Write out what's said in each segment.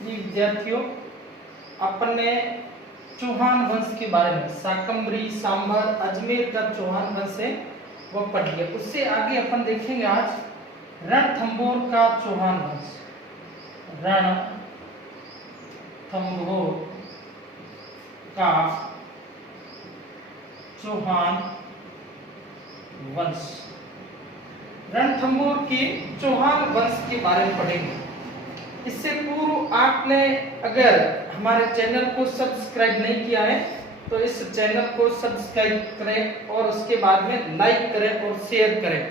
जी विद्यार्थियों, अपन ने चौहान वंश के बारे में शाकंभरी, सांभर, अजमेर का चौहान वंश है वो पढ़ लिया। उससे आगे अपन देखेंगे आज रणथंभौर का चौहान वंश। रणथंभौर का चौहान वंश। रणथंभौर के चौहान वंश के बारे में पढ़ेंगे। इससे पूर्व आपने अगर हमारे चैनल को सब्सक्राइब नहीं किया है तो इस चैनल को सब्सक्राइब करें और उसके बाद में लाइक करें और शेयर करें,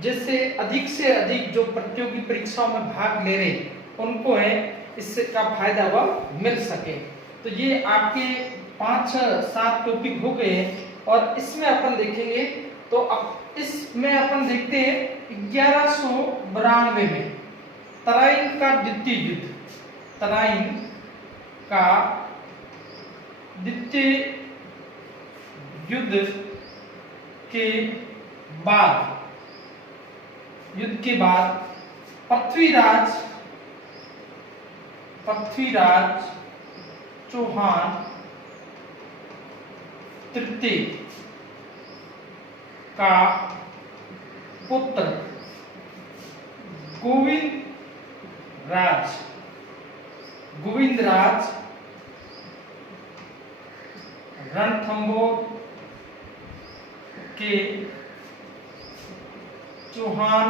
जिससे अधिक से अधिक जो प्रतियोगी परीक्षाओं में भाग ले रहे उनको है इसका फायदा वह मिल सके। तो ये आपके 5-7 टॉपिक हो गए और इसमें अपन देखेंगे। तो अब इसमें अपन देखते हैं 1192 में तराइन का द्वितीय युद्ध। तराइन का द्वितीय युद्ध के बाद पृथ्वीराज चौहान तृतीय का पुत्र गोविंदराज रणथंभौर के चौहान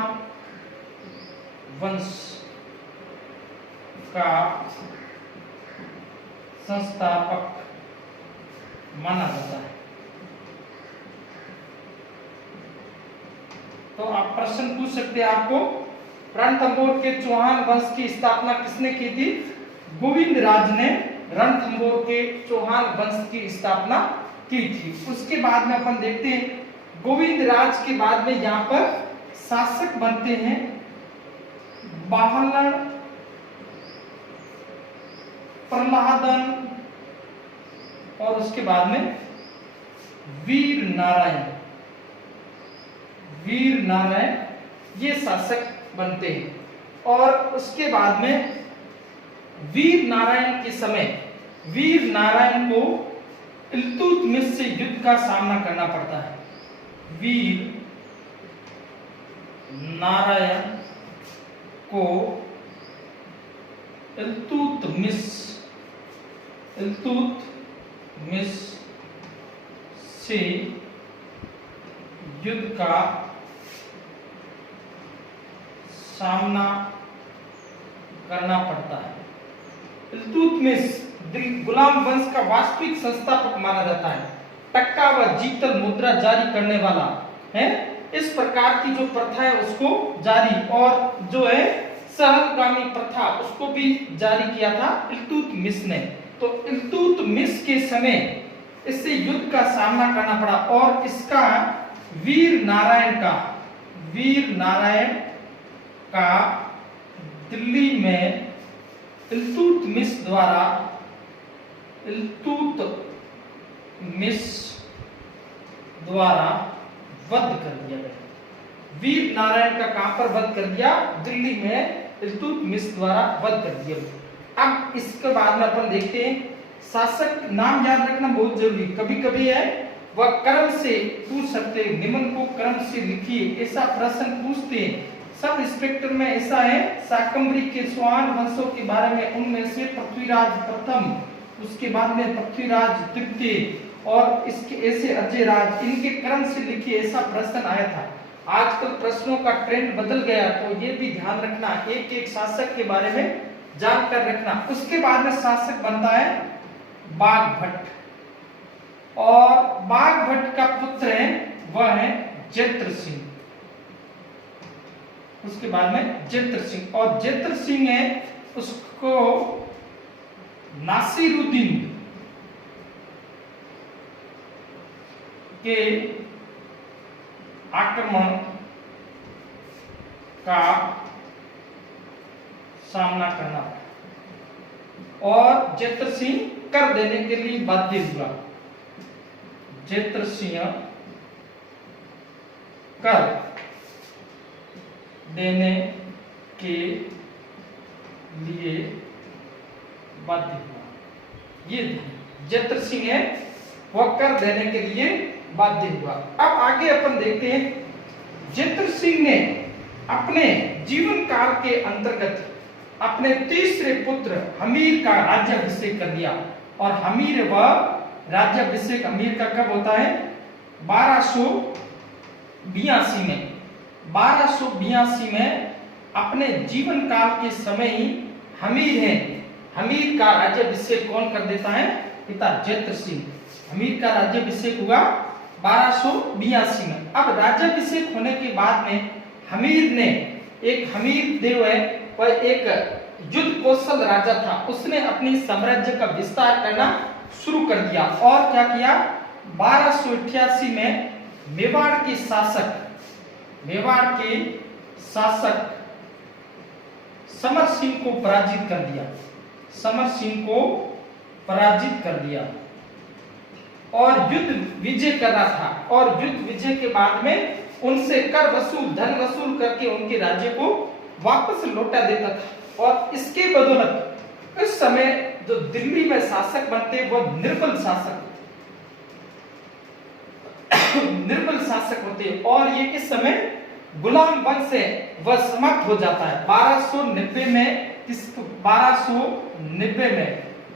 वंश का संस्थापक माना जाता है। तो आप प्रश्न पूछ सकते हैं आपको, रणथंभौर के चौहान वंश की स्थापना किसने की थी? गोविंदराज ने रणथंभौर के चौहान वंश की स्थापना की थी। उसके बाद में अपन देखते हैं गोविंदराज के बाद में यहाँ पर शासक बनते हैं बाहलन, प्रहलादन और उसके बाद में वीर नारायण ये शासक बनते हैं। और उसके बाद में वीर नारायण के समय वीर नारायण को इल्तुतमिश से युद्ध का सामना करना पड़ता है। वीर नारायण को इल्तुतमिश से युद्ध का सामना करना पड़ता है। इल्तुतमिश गुलाम वंश का वास्तविक संस्थापक माना जाता है। टक्का व जीतल मुद्रा जारी करने वाला है। इस प्रकार की जो प्रथा है उसको जारी, और जो है सहलगामी प्रथा उसको भी जारी किया था इल्तुतमिश ने। तो इल्तुतमिश के समय इससे युद्ध का सामना करना पड़ा और इसका वीर नारायण का दिल्ली में इल्तुतमिश द्वारा वध कर दिया गया। वीर नारायण का कहां पर वध कर दिया? दिल्ली में इल्तुतमिश द्वारा वध कर दिया। अब इसके बाद में अपन देखते हैं शासक नाम याद रखना बहुत जरूरी। कभी कभी है वह क्रम से पूछ सकते हैं, निम्न को क्रम से लिखिए, ऐसा प्रश्न पूछते हैं। सब इंस्पेक्टर में ऐसा है शाकंभरी के चौहान वंशों के बारे में, उनमें से पृथ्वीराज प्रथम, उसके बाद में पृथ्वीराज तृतीय और इसके ऐसे अजय राज, इनके क्रम से लिखिए, ऐसा प्रश्न आया था। आजकल प्रश्नों का ट्रेंड बदल गया, तो ये भी ध्यान रखना, एक एक शासक के बारे में जानकर रखना। उसके बाद में शासक बनता है बाघभट्ट, और बाघभट्ट का पुत्र है वह है जैत्र सिंह। उसके बाद में जैत्र सिंह, और जैत्र सिंह है उसको नासिरुद्दीन के आक्रमण का सामना करना पड़ा और जैत्र सिंह कर देने के लिए बाध्य हुआ। जैत्र सिंह कर देने के लिए बाध्य हुआ। ये जत्र सिंह है वह कर देने के लिए बाध्य हुआ। अब आगे अपन देखते हैं, जत्र सिंह ने अपने जीवन काल के अंतर्गत अपने तीसरे पुत्र हमीर का राज्याभिषेक कर दिया। और हमीर व राज्याभिषेक हमीर का कब होता है? 1282 में। 1282 में अपने जीवन काल के समय ही हमीर का राज्याभिषेक कौन कर देता है? पिता जत्र सिंह। हमीर का राज्याभिषेक हुआ 1282 में। अब राज्याभिषेक होने के बाद में हमीर देव है, वह एक युद्ध कौशल राजा था। उसने अपनी साम्राज्य का विस्तार करना शुरू कर दिया। और क्या किया? 1288 में मेवाड़ के शासक समर सिंह को पराजित कर दिया और युद्ध विजय कर रहा था। और युद्ध विजय के बाद में उनसे धन वसूल करके उनके राज्य को वापस लौटा देता था। और इसके बदौलत इस समय जो दिल्ली में शासक बनते वो निर्बल शासक होते। और ये इस समय गुलाम वंश है वह समाप्त हो जाता है। 1290 में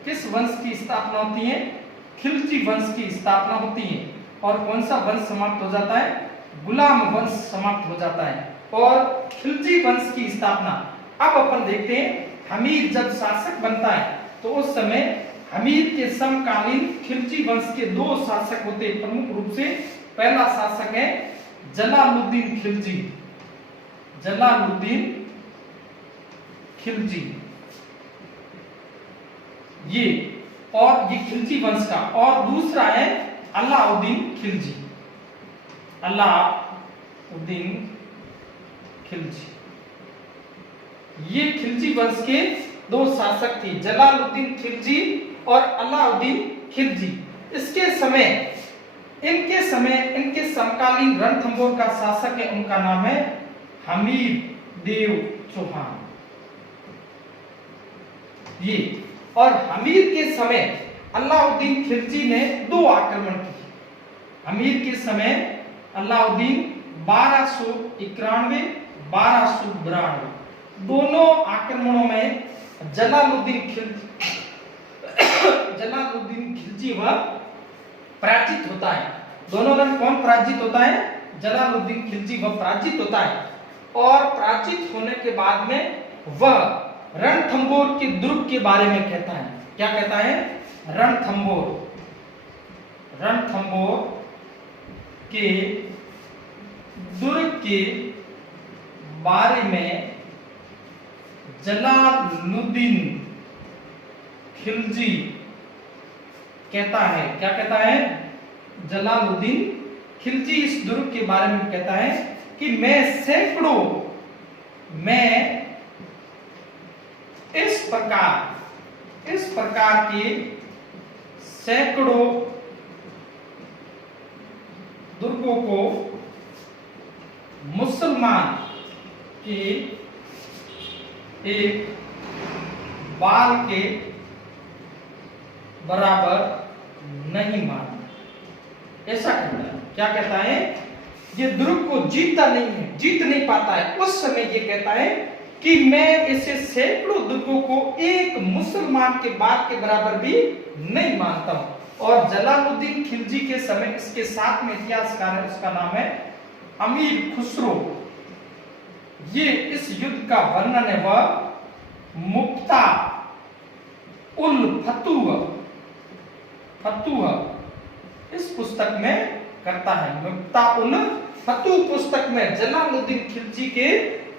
किस वंश की स्थापना होती है? खिलजी वंश की स्थापना होती है। और कौन सा वंश समाप्त हो जाता है? गुलाम वंश समाप्त हो जाता है और खिलजी वंश की स्थापना। अब अपन देखते हैं, हमीर जब शासक बनता है तो उस समय हमीर के समकालीन खिलजी वंश के 2 शासक होते हैं प्रमुख रूप से। पहला शासक है जलालुद्दीन खिलजी, ये खिलजी वंश का। और दूसरा है अलाउद्दीन खिलजी। ये खिलजी वंश के 2 शासक थे, जलालुद्दीन खिलजी और अलाउद्दीन खिलजी। इनके समकालीन रणथंभौर का शासक है, उनका नाम है हमीर देव चौहान। ये और हमीर के समय अलाउद्दीन खिलजी ने 2 आक्रमण किए। हमीर के समय अलाउद्दीन 1291, 1292 दोनों आक्रमणों में जलालुद्दीन खिलजी वह पराजित होता है। दोनों रण कौन पराजित होता है? जलालुद्दीन खिलजी वह पराजित होता है। और पराजित होने के बाद में वह रणथंभौर के दुर्ग के बारे में कहता है। क्या कहता है? रणथंभौर के दुर्ग के बारे में जलालुद्दीन खिलजी कहता है। क्या कहता है? जलालुद्दीन खिलजी इस दुर्ग के बारे में कहता है कि मैं इस प्रकार के सैकड़ों दुर्गों को मुसलमान के एक बाल के बराबर नहीं मानता। ऐसा कहता है। क्या कहता है? ये दुर्ग को जीत नहीं पाता है। उस समय ये कहता है कि मैं इसे सैकड़ों दुर्गों को एक मुसलमान के बाल के बराबर भी नहीं मानता हूं। और जलालुद्दीन खिलजी के समय इसके साथ में इतिहासकार है, उसका नाम है अमीर खुसरो। ये इस युद्ध का वर्णन है वह मुक्ता उल फतूह इस पुस्तक में करता है। मुक्ता उल फतूह पुस्तक में जलालुद्दीन खिलजी के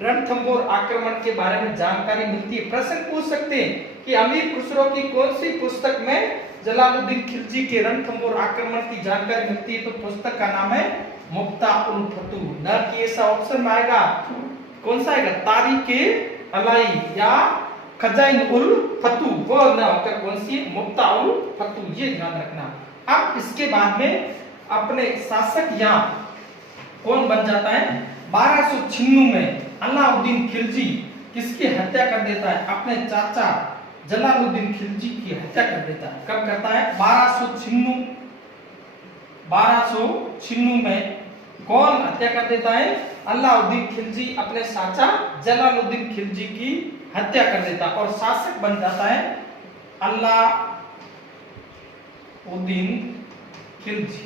रणथंभौर आक्रमण के बारे में जानकारी मिलती है। प्रश्न पूछ सकते हैं कि अमीर खुसरो की कौन सी पुस्तक में जलालुद्दीन खिलजी के रणथंभौर आक्रमण की जानकारी मिलती है? तो पुस्तक का नाम है मुक्ता उल फतूह। न कि ऐसा ऑप्शन में आएगा, कौन सा आएगा? तारीखे अलाई या खजाइन उल फतूह, वो न होकर कौन सी? मुक्ता उल फतूह। ये ध्यान रखना। अब इसके बाद में अपने शासक यहाँ कौन बन जाता है? 1296 में अलाउद्दीन खिलजी किसकी हत्या कर देता है? अपने चाचा जलालुद्दीन खिलजी की हत्या कर देता है। कब करता है? 1296 में कौन हत्या कर देता है? अलाउद्दीन खिलजी अपने चाचा जलालुद्दीन खिलजी की हत्या कर देता और शासक बन जाता है अलाउद्दीन खिलजी।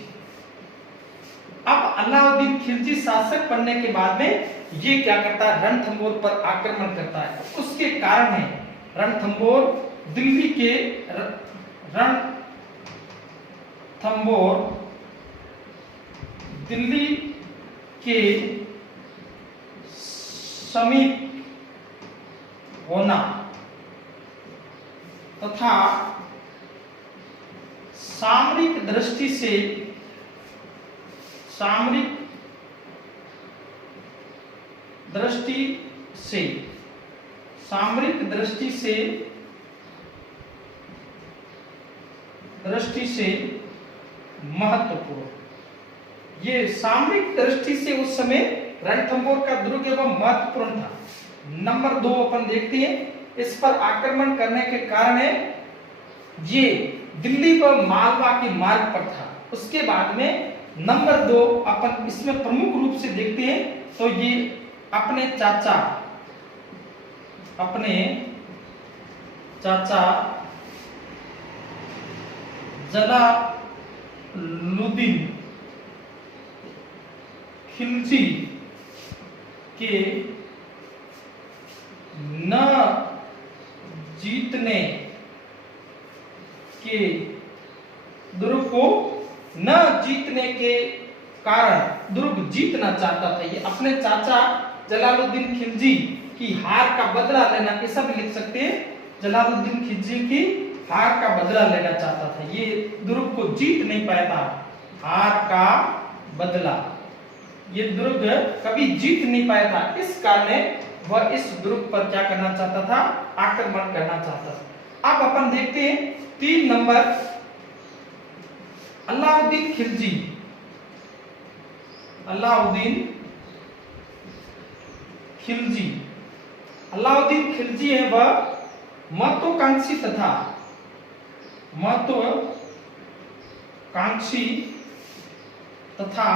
अब अलाउद्दीन खिलजी शासक बनने के बाद में ये क्या करता है? रणथंबोर पर आक्रमण करता है। उसके कारण है रणथंबोर दिल्ली के रणथंबोर दिल्ली के समीप होना तथा सामरिक दृष्टि से महत्वपूर्ण। ये सामरिक दृष्टि से उस समय रणथंबोर का दुर्ग एवं महत्वपूर्ण था। नंबर 2 अपन देखते हैं, इस पर आक्रमण करने के कारण है ये दिल्ली व मालवा के मार्ग पर था। उसके बाद में नंबर 2 अपन इसमें प्रमुख रूप से देखते हैं तो ये अपने चाचा जलालुद्दीन खिलजी के न जीतने के दुर्ग को न जीतने के कारण दुर्ग जीतना चाहता था। ये अपने चाचा जलालुद्दीन खिलजी की हार का बदला लेना, ऐसा भी लिख सकते हैं, जलालुद्दीन खिलजी की हार का बदला लेना चाहता था। ये दुर्ग को जीत नहीं पाया था। हार का बदला, ये दुर्ग कभी जीत नहीं पाया था, इस कारण वह इस दुर्ग पर क्या करना चाहता था? आक्रमण करना चाहता था। अब अपन देखते हैं 3 नंबर, अलाउद्दीन खिलजी है वह महत्वाकांक्षी तथा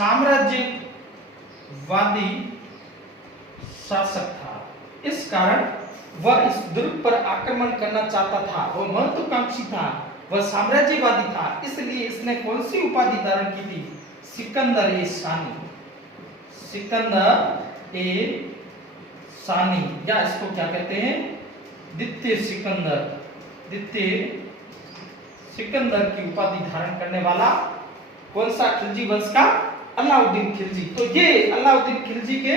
साम्राज्यवादी शासक था। इस कारण वह इस दुर्ग पर आक्रमण करना चाहता था। वह महत्वाकांक्षी था, वह साम्राज्यवादी था, इसलिए इसने कौन सी उपाधि धारण की थी? सिकंदर ए सानी, या इसको क्या कहते हैं? द्वितीय सिकंदर की उपाधि धारण करने वाला कौन सा खिलजी वंश का? अलाउद्दीन खिलजी। तो ये अलाउद्दीन खिलजी के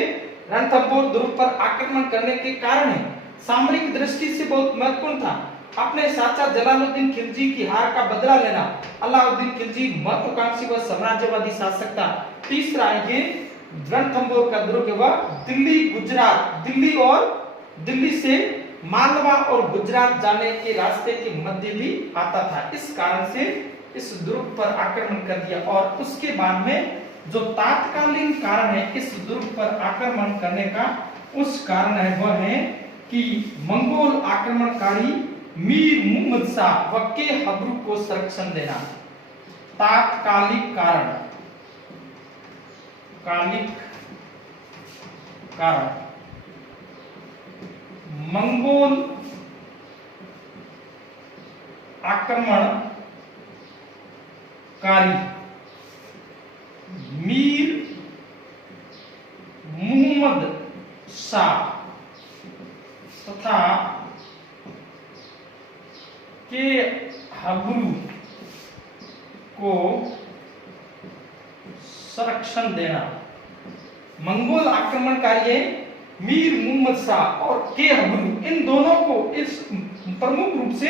रणथंबोर दुर्ग पर आक्रमण करने के कारण है सामरिक दृष्टि से बहुत महत्वपूर्ण था। अपने चाचा जलालुद्दीन खिलजी की हार का बदला लेना। अलाउद्दीन खिलजी महत्वाकांक्षी व साम्राज्यवादी शासक था। तीसरा ये रणथंबोर का दुर्ग वह दिल्ली से मालवा और गुजरात जाने के रास्ते के मध्य भी आता था। इस कारण से इस दुर्ग पर आक्रमण कर दिया। और उसके बाद में जो तात्कालीन कारण है इस दुर्ग पर आक्रमण करने का, उस कारण है वह है कि मंगोल आक्रमणकारी मीर मुहम्मद शाह व के हब्रू को संरक्षण देना। तात्कालिक कारण मंगोल आक्रमणकारी मीर मुहम्मद शाह तथा के हब्रू को संरक्षण देना। मंगोल आक्रमणकारी मीर मुहम्मद शाह और के हब्रू, इन दोनों को इस प्रमुख रूप से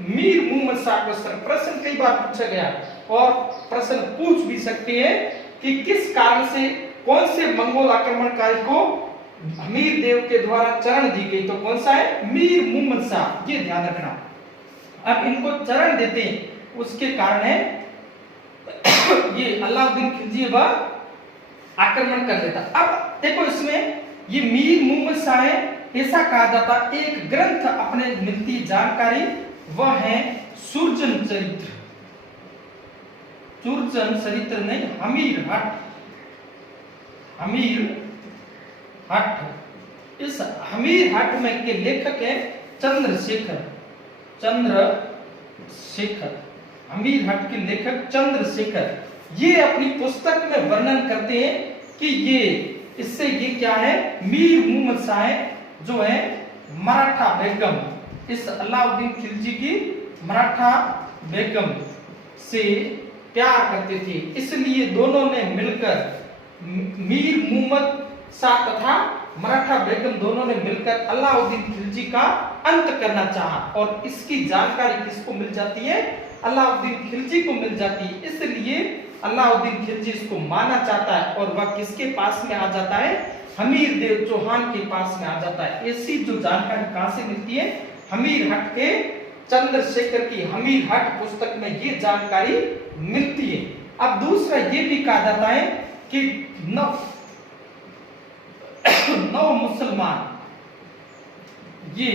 मीर मुहम्मद शाह को प्रश्न कई बार पूछा गया और प्रश्न पूछ भी सकते हैं कि किस कारण से कौन से मंगोल आक्रमणकारी को अमीर देव के द्वारा चरण दी गई? तो कौन सा है? मीर मुहम्मद शाह। ये ध्यान रखना। अब इनको चरण देते हैं, उसके कारण है ये अलाउद्दीन खिलजी वह आक्रमण कर लेता। अब देखो इसमें ये मीर मुहम्मद शाह है ऐसा कहा जाता एक ग्रंथ अपने मिलती जानकारी वह है सुरजन चरित्र। सुरजन चरित्र नहीं, हमीर हट। हमीर हट। इस हमीर हट में के लेखक है चंद्रशेखर। चंद्रशेखर, हमीर हट के लेखक चंद्रशेखर। ये अपनी पुस्तक में वर्णन करते हैं कि ये इससे ये क्या है, मीर मुहम्मद साहब जो है मराठा बेगम, इस अलाउद्दीन खिलजी की मराठा बेगम से प्यार करते थे, इसलिए दोनों ने मिलकर मीर मुहम्मद शाह तथा मराठा बेगम दोनों ने मिलकर अलाउद्दीन खिलजी का अंत करना चाहा। और इसकी जानकारी किसको मिल जाती है, अलाउद्दीन खिलजी को मिल जाती है। इसलिए अलाउद्दीन खिलजी इसको मानना चाहता है और वह किसके पास में आ जाता है, हमीर देव चौहान के पास में आ जाता है। ऐसी जो जानकारी कहां से मिलती है, हमीर हट के चंद्रशेखर की हमीर हट पुस्तक में ये जानकारी मिलती है। अब दूसरा ये भी कहा जाता है कि नौ मुसलमान, ये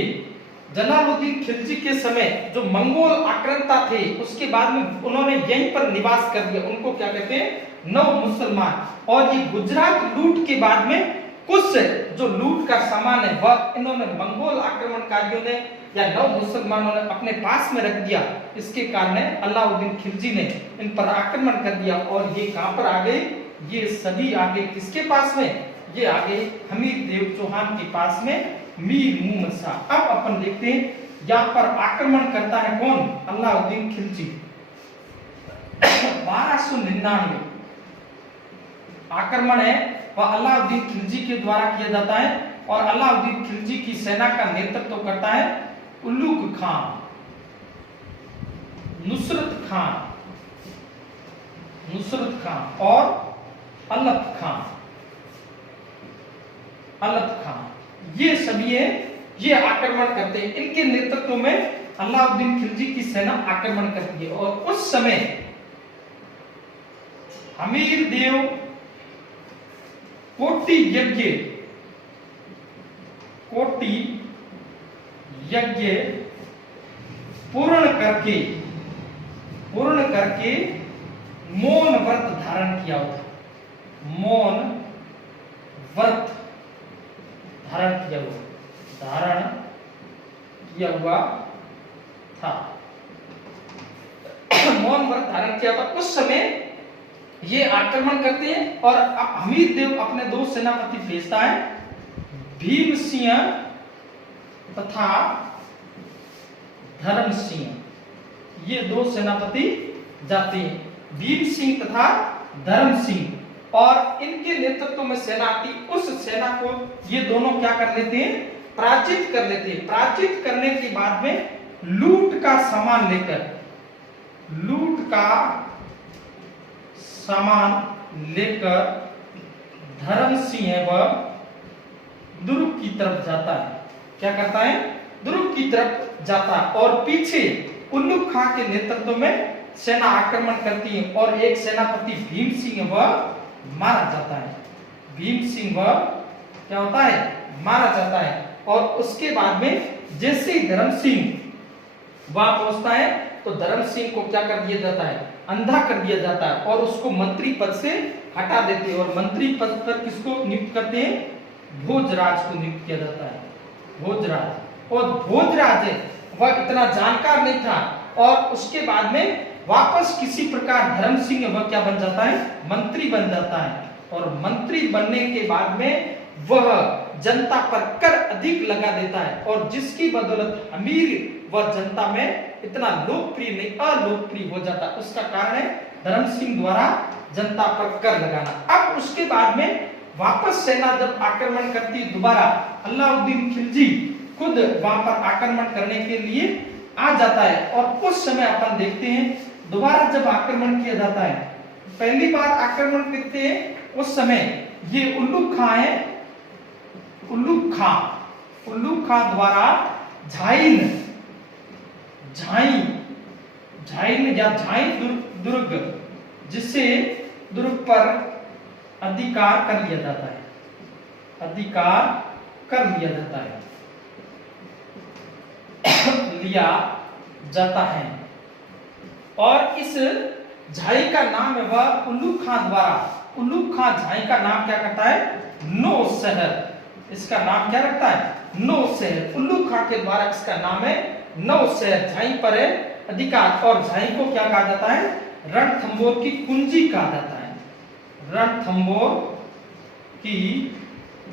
जलालुद्दीन खिलजी के समय जो मंगोल आक्रांता थे उसके बाद में उन्होंने यहीं पर निवास कर दिया, उनको क्या कहते हैं, नौ मुसलमान। और ये गुजरात लूट के बाद में कुछ जो लूट का सामान है वह इन्होंने मंगोल आक्रमणकारियों ने या नौ मुसलमानों ने अपने पास में रख दिया। इसके कारण अलाउद्दीन खिलजी ने इन पर आक्रमण कर दिया और ये कहां पर आ गए, ये सभी आगे किसके पास में, ये आगे हमीर देव चौहान के पास में मीर मुहम्मद शाह। अब अपन देखते हैं यहाँ पर आक्रमण करता है कौन, अलाउद्दीन खिलजी। 1299 आक्रमण है वह अलाउद्दीन खिलजी के द्वारा किया जाता है और अलाउद्दीन खिलजी की सेना का नेतृत्व करता है उलुग खान, नुसरत खान और अलफ खान। ये सभी है, ये आक्रमण करते हैं। इनके नेतृत्व में अलाउद्दीन खिलजी की सेना आक्रमण करती है और उस समय हमीर देव कोटि यज्ञ पूर्ण करके मौन व्रत धारण किया हुआ था। मौन व्रत धारण किया हुआ था। मौन व्रत धारण किया था। उस समय ये आक्रमण करते हैं और हमीर देव अपने दो सेनापति भेजता है, भीम सिंह तथा धर्म सिंह। ये दो सेनापति जाते हैं, भीम सिंह तथा धर्म सिंह, और इनके नेतृत्व में सेना आती। उस सेना को ये दोनों क्या कर लेते हैं, पराजित कर लेते हैं। पराजित करने के बाद में लूट का सामान लेकर धर्म सिंह वह दुर्ग की तरफ जाता है। क्या करता है, दुर्ग की तरफ जाता है और पीछे उल्लुक खां के नेतृत्व में सेना आक्रमण करती है और एक सेनापति भीम सिंह वह मारा जाता है। भीम सिंह वह क्या होता है, मारा जाता है। और उसके बाद में जैसे ही धर्म सिंह वहां पहुंचता है तो धर्म सिंह को क्या कर दिया जाता है, अंधा कर दिया जाता है और उसको मंत्री पद से हटा देते हैं। और मंत्री पद पर किसको नियुक्त करते हैं, भोजराज को नियुक्त किया जाता है, भोजराज। और भोजराज वह इतना जानकार नहीं था और उसके बाद में वापस किसी प्रकार धर्म सिंह वह क्या बन जाता है, मंत्री बन जाता है। और मंत्री बनने के बाद में वह जनता पर कर अधिक लगा देता है और जिसकी बदौलत अमीर वह जनता में इतना लोकप्रिय नहीं, अलोकप्रिय हो जाता। उसका कारण है धर्म सिंह द्वारा जनता पर कर लगाना। अब उसके बाद में वापस सेना जब आक्रमण करती दोबारा, अलाउद्दीन खिलजी खुद वहां पर आक्रमण करने के लिए आ जाता है। और उस समय अपन देखते हैं दोबारा जब आक्रमण किया जाता है, पहली बार आक्रमण करते हैं उस समय ये उल्लुक खां है, उल्लुक खां द्वारा झाइन दुर्ग, जिससे दुर्ग पर अधिकार कर लिया जाता है, अधिकार कर लिया जाता है लिया जाता है। और इस झाई का नाम है वह उल्लू खां द्वारा, उल्लू खां झाई का नाम क्या करता है, नो शहर, इसका नाम क्या रखता है, नो शहर। उल्लू खां के द्वारा इसका नाम है नौ शहर, झाई पर है अधिकार। और झाई को क्या कहा जाता है, रणथंभौर की कुंजी कहा जाता है, रणथंभौर की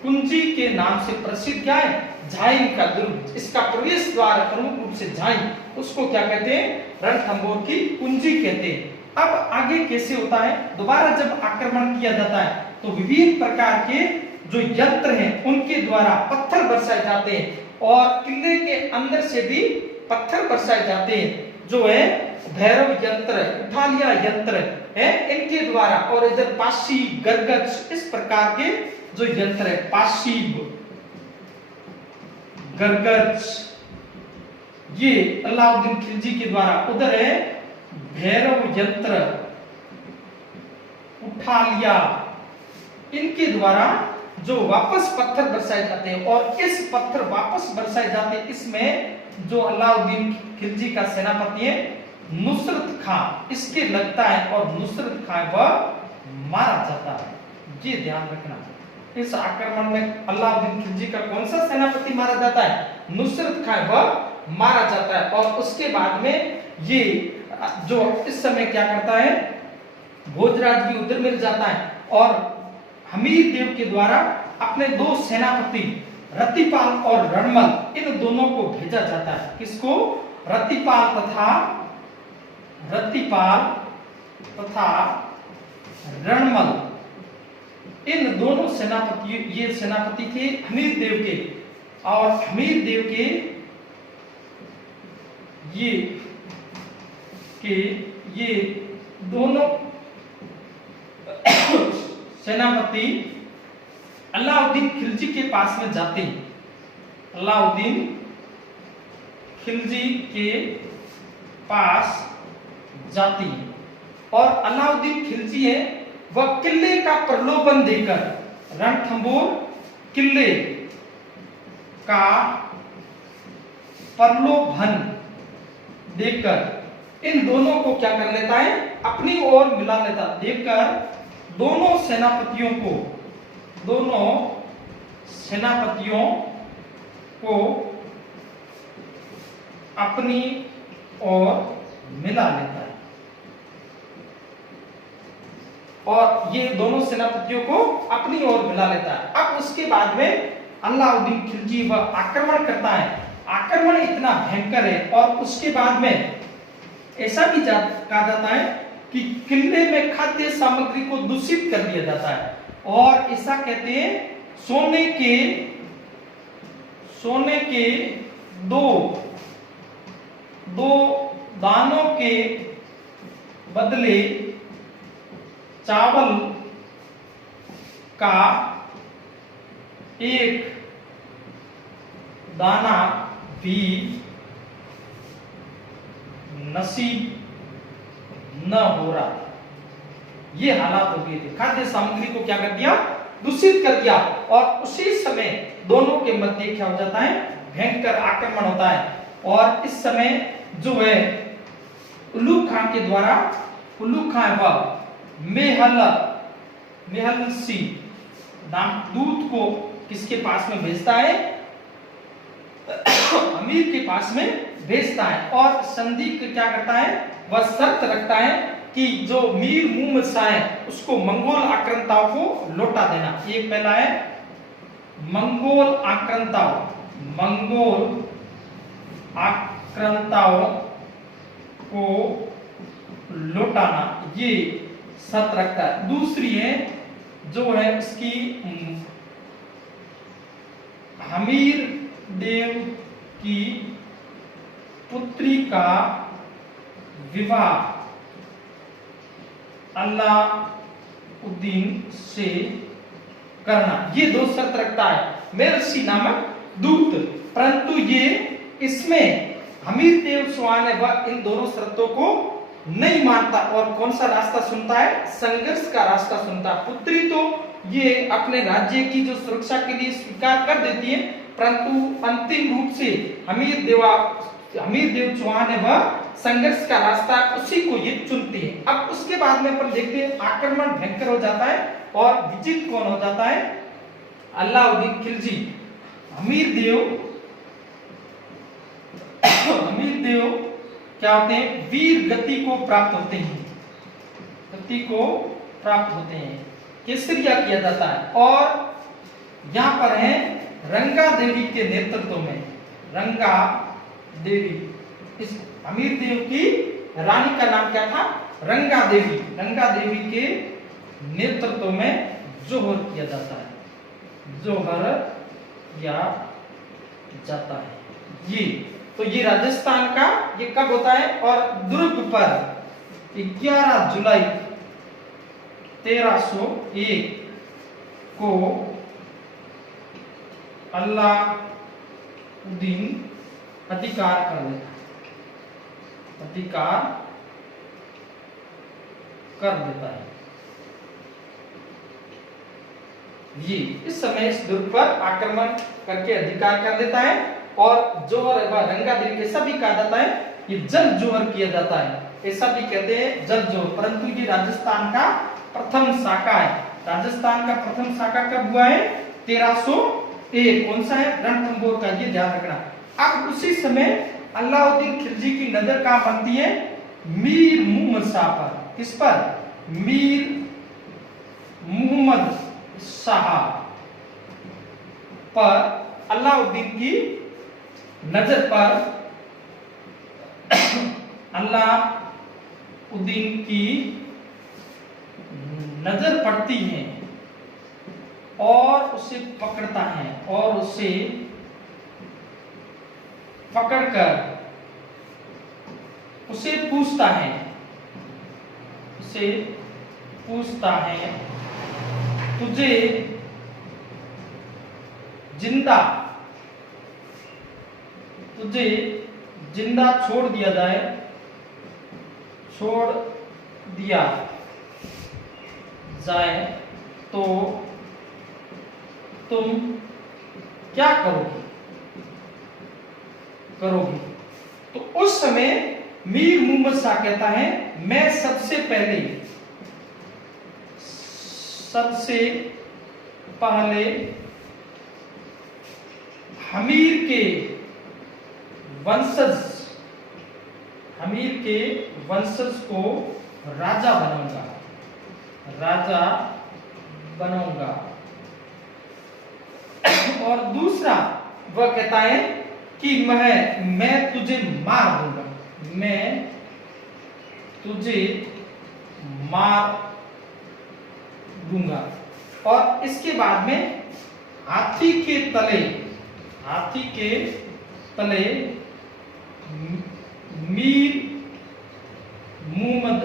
कुंजी के नाम से प्रसिद्ध क्या है, झाई का दुर्ग। इसका प्रवेश द्वार प्रमुख रूप से झाई, उसको क्या कहते हैं, रणथंभौर की कुंजी कहते हैं। अब आगे कैसे होता है, दोबारा जब आक्रमण किया जाता है तो विभिन्न प्रकार के जो यंत्र हैं उनके द्वारा पत्थर बरसाए जाते हैं और किले के अंदर से भी पत्थर बरसाए जाते हैं, जो है भैरव यंत्र, उठालिया यंत्र है इनके द्वारा। और इधर पाशी, गरगच, इस प्रकार के जो यंत्र है, पाशी, गरगच, ये अलाउद्दीन खिलजी के द्वारा। उधर है भैरव यंत्र, उठालिया, इनके द्वारा जो वापस पत्थर बरसाए जाते हैं। और इस पत्थर वापस बरसाए जाते हैं, इसमें जो अलाउद्दीन खिलजी का सेनापति है नुसरत खां, इसके लगता है और नुसरत खां वह मारा जाता है। ये ध्यान रखना, इस आक्रमण में अलाउद्दीन खिलजी का कौन सा सेनापति मारा जाता है, नुसरत खां वह मारा जाता है। और उसके बाद में ये जो इस समय क्या करता है, भोजराज भी उधर मिल जाता है और हमीर देव के द्वारा अपने दो सेनापति रतिपाल और रणमल, इन दोनों को भेजा जाता है। किसको, रतिपाल तथा रणमल, इन दोनों सेनापति, ये सेनापति थे हमीर देव के। और हमीर देव के ये दोनों सेनापति अलाउद्दीन खिलजी के पास में जाते हैं, अलाउद्दीन खिलजी के पास जाती है। और अलाउद्दीन खिलजी है वह किले का प्रलोभन देकर, रणथंभौर किले का प्रलोभन देकर इन दोनों को क्या कर लेता है, अपनी ओर मिला लेता, देकर दोनों सेनापतियों को अपनी ओर मिला लेता है। और ये दोनों सेनापतियों को अपनी ओर मिला लेता है। अब उसके बाद में अलाउद्दीन खिलजी वह आक्रमण करता है। आक्रमण इतना भयंकर है और उसके बाद में ऐसा भी कहा जाता है कि किले में खाद्य सामग्री को दूषित कर दिया जाता है। और ऐसा कहते हैं, सोने के दो दानों के बदले चावल का एक दाना भी नसीब न हो रहा। ये हालात हो गए थे, खाद्य सामग्री को क्या कर दिया, दूषित कर दिया। और उसी समय दोनों के मध्य क्या हो जाता है, भयंकर आक्रमण होता है। और इस समय जो है उल्लू खां के द्वारा, उल्लू खां वह मेहलसी नाम दूत को किसके पास में भेजता है, अमीर के पास में भेजता है। और संधि क्या करता है, वह शर्त रखता है कि जो मीर मुहम्मद शाह है उसको मंगोल आक्रांताओं को लौटा देना। ये पहला है मंगोल आक्रांताओं को लौटाना, ये शर्त रखता है। दूसरी है जो है उसकी हमीर देव की पुत्री का विवाह अलाउद्दीन से करना, ये दो शर्त रखता है मेलसी नामक दूत। परंतु ये इसमें हमीर देव स्वान है वह इन दोनों शर्तों को नहीं मानता और कौन सा रास्ता सुनता है, संघर्ष का रास्ता सुनता। पुत्री तो ये अपने राज्य की जो सुरक्षा के लिए स्वीकार कर देती है, परंतु अंतिम रूप से हमीर देव चौहान है वह संघर्ष का रास्ता उसी को ये चुनती है। अब उसके बाद में अपन देखते हैं आक्रमण भयंकर हो जाता है और विजित कौन हो जाता है? अलाउद्दीन खिलजी। हमीर देव क्या होते हैं? वीर गति को प्राप्त होते हैं, केसरिया किया जाता है। और यहाँ पर है रंगा देवी के नेतृत्व में, रंगा देवी, इस हमीर देव की रानी का नाम क्या था? रंगा देवी। रंगा देवी के नेतृत्व में जोहर किया जाता है, जोहर किया जाता है। ये राजस्थान का ये कब होता है? और दुर्ग पर 11 जुलाई 1301 को अलाउद्दीन अधिकार कर देता है। ये इस समय इस दुर्ग पर आक्रमण करके अधिकार कर देता है और जोहर व रंगा देवी ऐसा भी कहा जाता है, ये जल जोहर किया जाता है, ऐसा भी कहते हैं जल जोहर। परंतु ये राजस्थान का प्रथम शाखा है। राजस्थान का प्रथम शाखा कब हुआ है? 1301। कौन सा है? रणथंभौर का, ये ध्यान रखना। अब उसी समय अलाउद्दीन खिलजी की नजर कहां बनती है? मीर मुहम्मद शाह पर। किस पर? मीर मुहम्मद शाह पर अलाउद्दीन की नजर पर अलाउद्दीन की नजर पड़ती है और उसे पकड़ता है और उसे पकड़कर उसे पूछता है तुझे जिंदा छोड़ दिया जाए तो तुम क्या करोगी? तो उस समय मीर मुहम्मद शाह कहता है, मैं सबसे पहले हमीर के वंशज को राजा बनाऊंगा। और दूसरा वह कहता है कि मैं तुझे मार दूंगा। और इसके बाद में हाथी के तले मीर मुहम्मद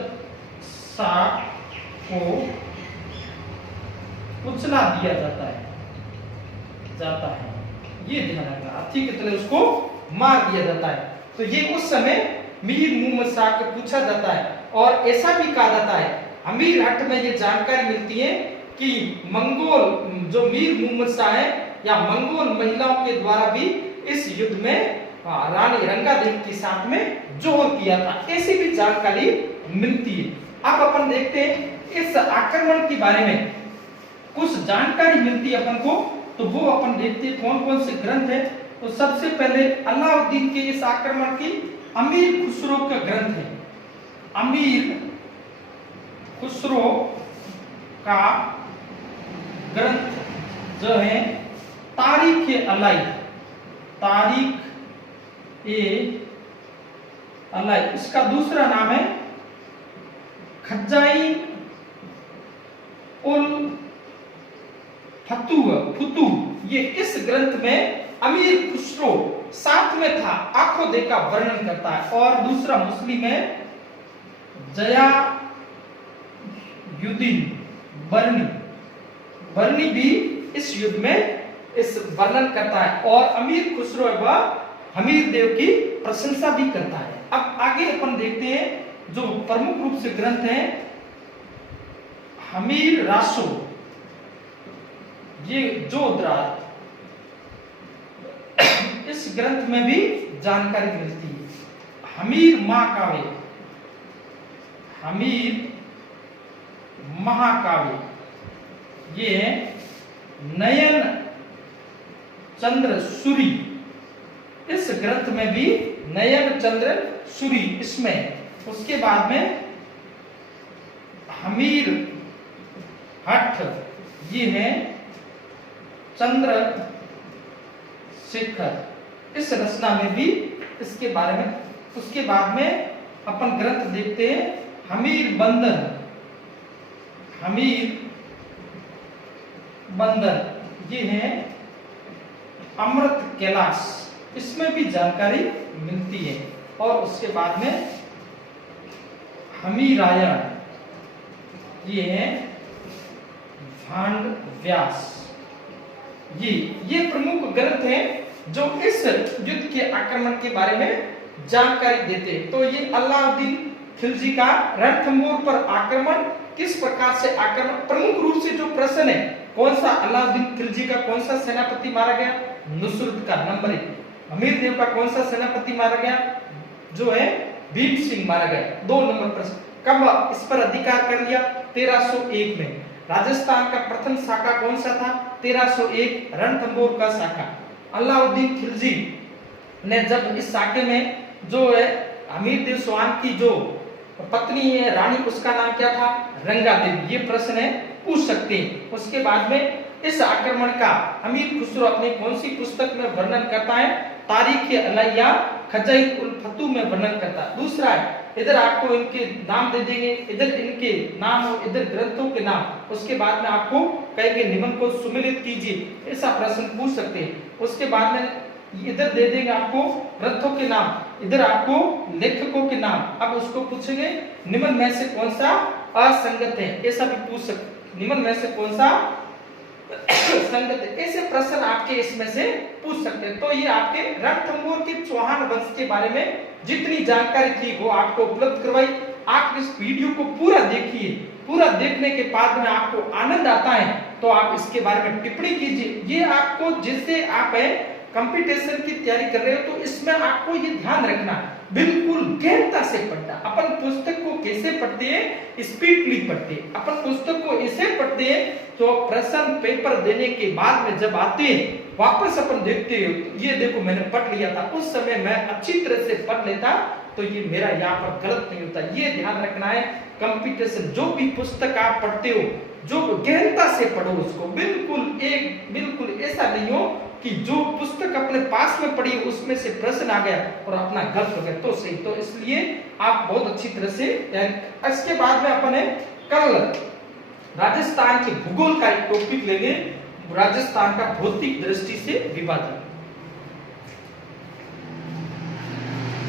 शाह को कुचला दिया जाता है। ये ध्यान रखना, हाथी के तले उसको मार दिया जाता है। तो ये उस समय मीर मुहम्मद शाह को पूछा जाता है और ऐसा भी कहा जाता है, अमीर हट में ये जानकारी मिलती है कि मंगोल जो मीर मुहम्मद शाह है या मंगोल महिलाओं के द्वारा भी इस युद्ध में रानी रंगा देवी के साथ में जोहर किया था, ऐसी भी जानकारी मिलती है। अब अपन देखते हैं इस आक्रमण के बारे में कुछ जानकारी मिलती है अपन को, तो वो अपन देखते हैं कौन कौन से ग्रंथ है। तो सबसे पहले अलाउद्दीन के इस आक्रमण की अमीर खुसरो का ग्रंथ है। अमीर खुसरो का ग्रंथ जो है तारीख अलाई, इसका दूसरा नाम है खजाइन उल फतू। ये इस ग्रंथ में अमीर खुसरो साथ में था, आंखों देखा वर्णन करता है। और दूसरा मुस्लिम है जयायुद्दीन बर्नी भी इस युद्ध में इस वर्णन करता है और अमीर खुसरो व हमीर देव की प्रशंसा भी करता है। अब आगे अपन देखते हैं जो प्रमुख रूप से ग्रंथ हैं हमीर रासो ये जोधराज, इस ग्रंथ में भी जानकारी मिलती है। हमीर महाकाव्य, हमीर महाकाव्य, ये नयन चंद्र सूरी, इस ग्रंथ में भी नयन चंद्र सूरी इसमें। उसके बाद में हमीर हठ, ये है चंद्र शेखर, इस रचना में भी इसके बारे में। उसके बाद में अपन ग्रंथ देखते हैं हमीर बंदन, हमीर बंदन, ये है अमृत कैलाश, इसमें भी जानकारी मिलती है। और उसके बाद में हमीरायण, ये है भांड व्यास, ये प्रमुख ग्रंथ हैं जो इस युद्ध के आक्रमण के बारे में जानकारी देते हैं। तो ये अलाउद्दीन खिलजी का रणथंबोर पर आक्रमण, किस प्रकार से आक्रमण, प्रमुख रूप से जो प्रश्न है, कौन सा अलाउद्दीन खिलजी का कौन सा सेनापति मारा गया, नुसरत का, नंबर 1। अमीर देव का कौन सा सेनापति मारा गया, जो है भीम सिंह मारा गया। 2 नंबर प्रश्न, कब इस पर अधिकार कर लिया, 1301 में। राजस्थान का प्रथम शाखा कौन सा था, 1301 रणथंबोर का शाखा। अलाउद्दीन खिलजी ने जब इस शाखे में जो है अमीर देव स्वान की जो पत्नी है रानी, उसका नाम क्या था, रंगा देवी, ये प्रश्न है पूछ सकते हैं। उसके बाद में इस आक्रमण का अमीर खुसरो अपनी कौन सी पुस्तक में वर्णन करता है, तारीख-ए-अलैया खज़ाइन-उल-फतूह में वर्णन करता है। दूसरा है, इधर आपको इनके नाम दे देंगे, इधर इनके नाम और इधर ग्रंथों के नाम, उसके बाद में आपको कहेंगे निबंध को सुमेलित कीजिए, ऐसा प्रश्न पूछ सकते हैं। उसके बाद में इधर दे देंगे आपको ग्रंथों के नाम, इधर आपको लेखकों के नाम, अब उसको पूछेंगे निम्न में से कौन सा असंगत है, ऐसा भी पूछ सकते, निम्न में से कौन सा संगत है, ऐसे प्रश्न आपके इसमें से पूछ सकते हैं। तो ये आपके रणथंबोर के चौहान वंश के बारे में जितनी जानकारी थी वो आपको उपलब्ध करवाई। आप इस वीडियो को पूरा देखिए, पूरा देखने के बाद में आपको आनंद आता है तो आप इसके बारे में टिप्पणी कीजिए। ये आपको, जिससे आप कंपटीशन की तैयारी कर रहे हो, तो इसमें आपको ये ध्यान रखना, बिल्कुल गहनता से पढ़ना। अपन पुस्तक को कैसे पढ़ते हैं, स्पीडली पढ़ते हैं। अपन पुस्तक को ऐसे पढ़ते हैं तो प्रश्न पेपर देने के बाद में जब आते हैं वापस अपन देखते हैं, ये देखो मैंने पढ़ लिया था, उस समय मैं अच्छी तरह से पढ़ लेता तो ये मेरा यहाँ पर गलत नहीं होता। ये ध्यान रखना है। कंपटीशन जो भी पुस्तक आप पढ़ते हो, जो गहनता से पढ़ो उसको, बिल्कुल ऐसा नहीं हो कि जो पुस्तक अपने पास में पढ़ी उसमें से प्रश्न आ गया और अपना गलत हो गया तो सही। तो इसलिए आप बहुत अच्छी तरह से, इसके बाद में अपन कल राजस्थान के भूगोल का एक टॉपिक लेंगे, राजस्थान का भौतिक दृष्टि से विभाजन।